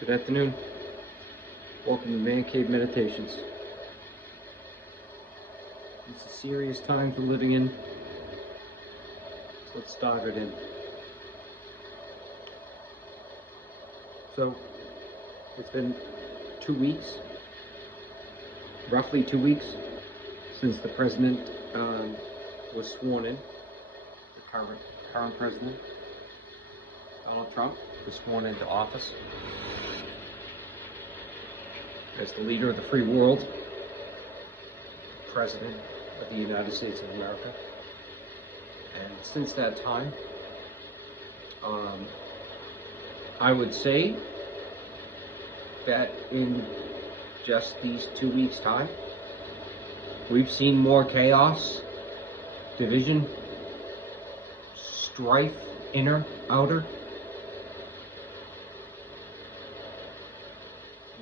Good afternoon. Welcome to Man Cave Meditations. It's a serious time for living in. Let's dive right in. So, it's been 2 weeks, roughly 2 weeks, since the president was sworn in. The current president, Donald Trump, was sworn into office as the leader of the free world, President of the United States of America. And since that time, I would say that in just these 2 weeks' time, we've seen more chaos, division, strife, inner, outer,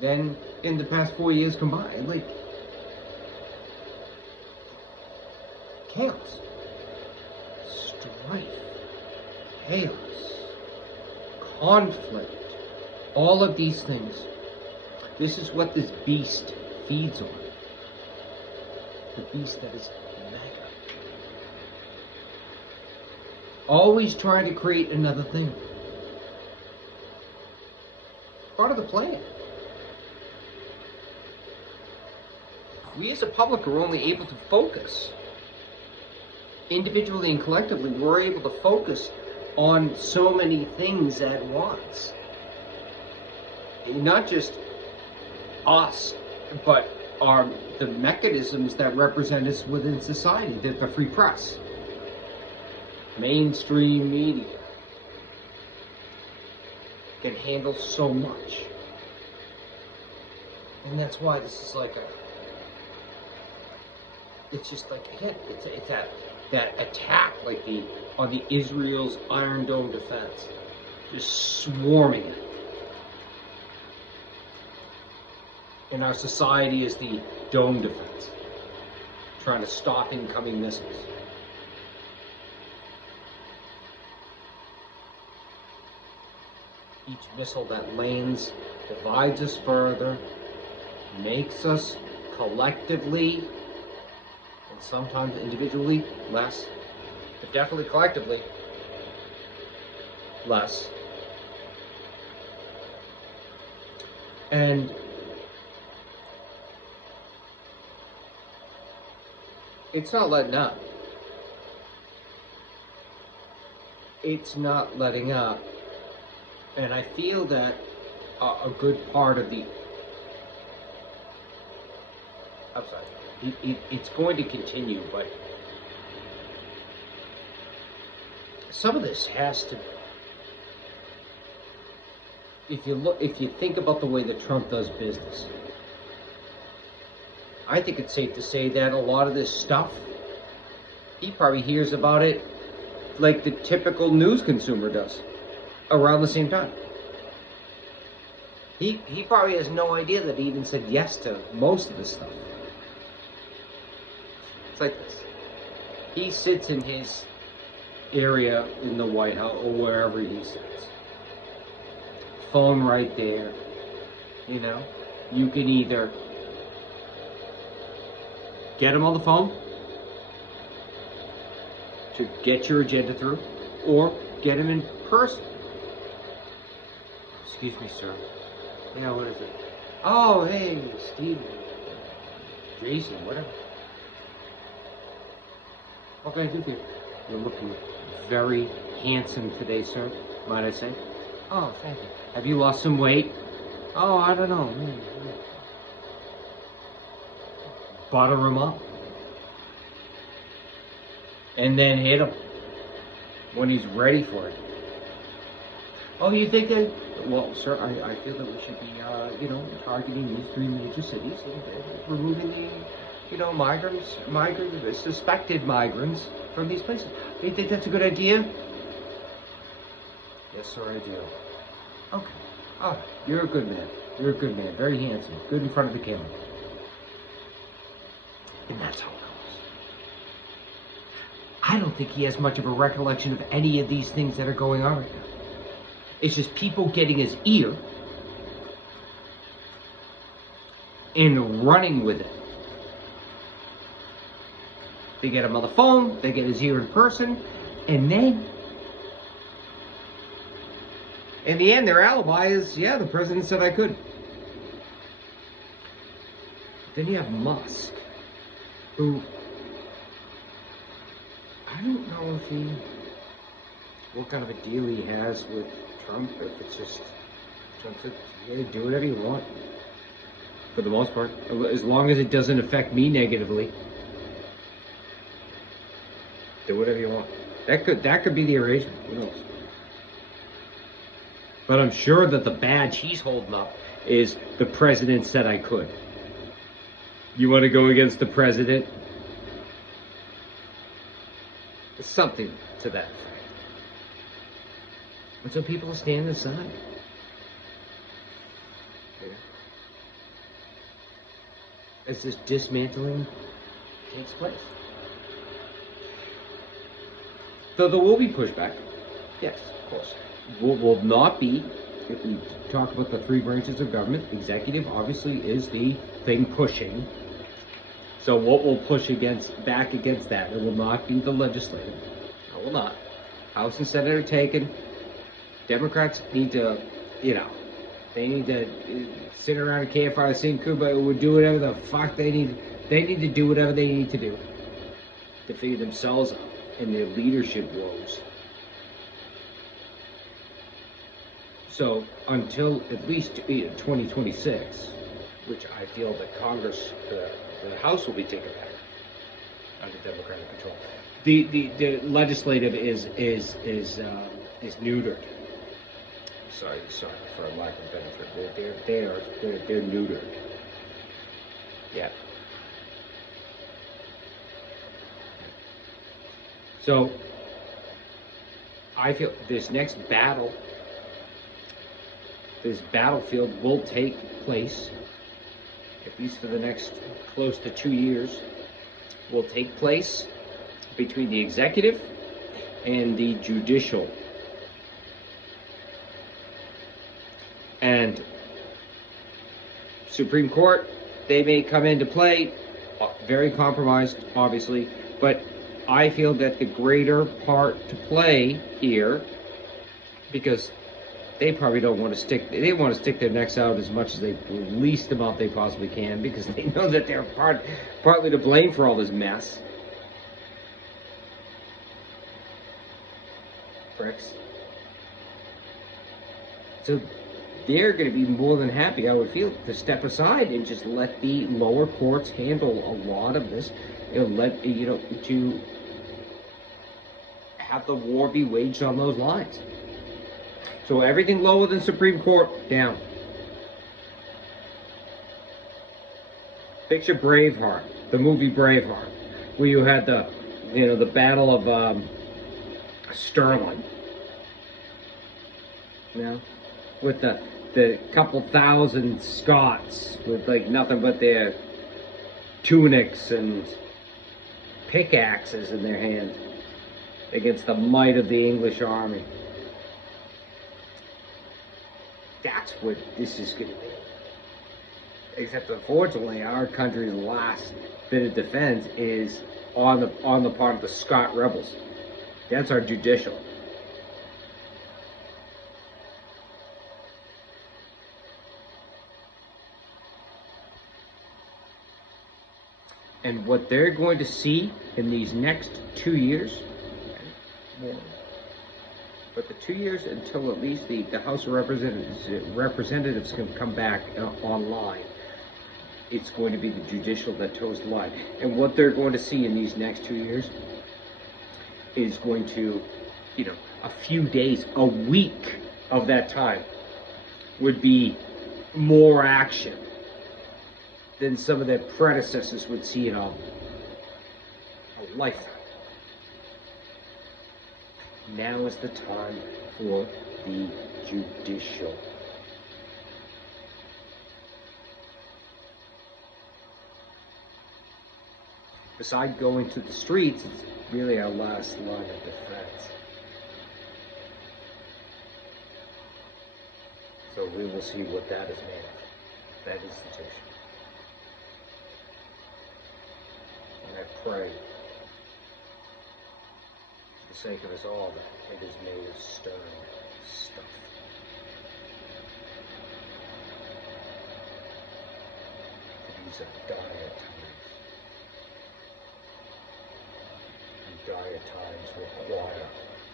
than in the past 4 years combined. Like, chaos, strife, chaos, conflict, all of these things. This is what this beast feeds on. The beast that is mega. Always trying to create another thing. Part of the plan. We as a public are only able to focus. Individually and collectively, we're able to focus on so many things at once. And not just us, but the mechanisms that represent us within society, the free press, mainstream media, can handle so much. And that's why this is like it's just like, again, it's that attack like on the Israel's Iron Dome defense, just swarming it. And our society is the dome defense, trying to stop incoming missiles. Each missile that lands divides us further, makes us collectively, and sometimes individually, less, but definitely collectively, less. And it's not letting up. It's not letting up. And I feel that a good part of it's going to continue, but some of this has to, if you think about the way that Trump does business, I think it's safe to say that a lot of this stuff, he probably hears about it like the typical news consumer does, around the same time. He probably has no idea that he even said yes to most of this stuff. It's like this. He sits in his area in the White House or wherever he sits. Phone right there. You know, you can either get him on the phone to get your agenda through, or get him in person. Excuse me, sir. Yeah, what is it? Oh, hey, Steve. Jason, whatever. What can I do for you? You're looking very handsome today, sir, might I say? Oh, thank you. Have you lost some weight? Oh, I don't know. Butter him up. And then hit him when he's ready for it. Oh, you think that? Well, sir, I feel that we should be, targeting these 3 major cities and removing the, migrants, suspected migrants from these places. Do you think that's a good idea? Yes, sir, I do. Okay. Oh, you're a good man. You're a good man. Very handsome. Good in front of the camera. And that's how it goes. I don't think he has much of a recollection of any of these things that are going on right now. It's just people getting his ear and running with it. They get him on the phone, they get his ear in person, and then, in the end, their alibi is, yeah, the president said I could. Then you have Musk, who, I don't know what kind of a deal he has with Trump, if it's just, Trump said, yeah, do whatever you want, for the most part, as long as it doesn't affect me negatively. Do whatever you want. That could be the arrangement. Who knows? But I'm sure that the badge he's holding up is the president said I could. You want to go against the president? Something to that effect. And so people will stand aside. Yeah. As this dismantling takes place. So there will be pushback. Yes, of course. Will not be, if we talk about the three branches of government, executive obviously is the thing pushing. So what will push back against that? It will not be the legislative. It will not. House and Senate are taken. Democrats need to, they need to sit around a campfire saying Cuba would do whatever the fuck they need. They need to do whatever they need to do to figure themselves out and their leadership woes. So until at least 2026, which I feel that Congress, the House will be taken back under Democratic control. The legislative is neutered. Sorry for a lack of benefit. They're neutered. Yeah. So I feel this battlefield will take place, at least for the next close to 2 years, will take place between the executive and the judicial. And Supreme Court, they may come into play, very compromised, obviously, but I feel that the greater part to play here, because they probably don't want to they want to stick their necks out as much as the least amount they possibly can, because they know that they're partly to blame for all this mess. Pricks. So they're going to be more than happy, I would feel, to step aside and just let the lower courts handle a lot of this, to have the war be waged on those lines. So everything lower than Supreme Court, down. Picture Braveheart, the movie Braveheart, where you had the Battle of Sterling. With the couple thousand Scots with like nothing but their tunics and pickaxes in their hands against the might of the English army. That's what this is going to be. Except unfortunately, our country's last bit of defense is on the part of the Scot rebels. That's our judicial. And what they're going to see in these next 2 years, more, but the 2 years until at least the House of Representatives can come back online, it's going to be the judicial that toes the line. And what they're going to see in these next 2 years is going to, a few days, a week of that time would be more action than some of their predecessors would see in a lifetime. Now is the time for the judicial. Besides going to the streets, it's really our last line of defense. So we will see what that is made of, that institution. and I pray, for the sake of us all, that it is made of stern stuff. These are dire times. And dire times require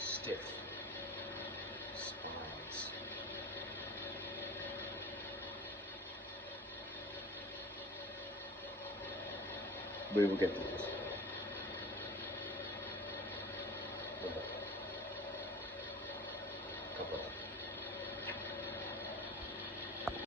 stiff spines. We will get through this.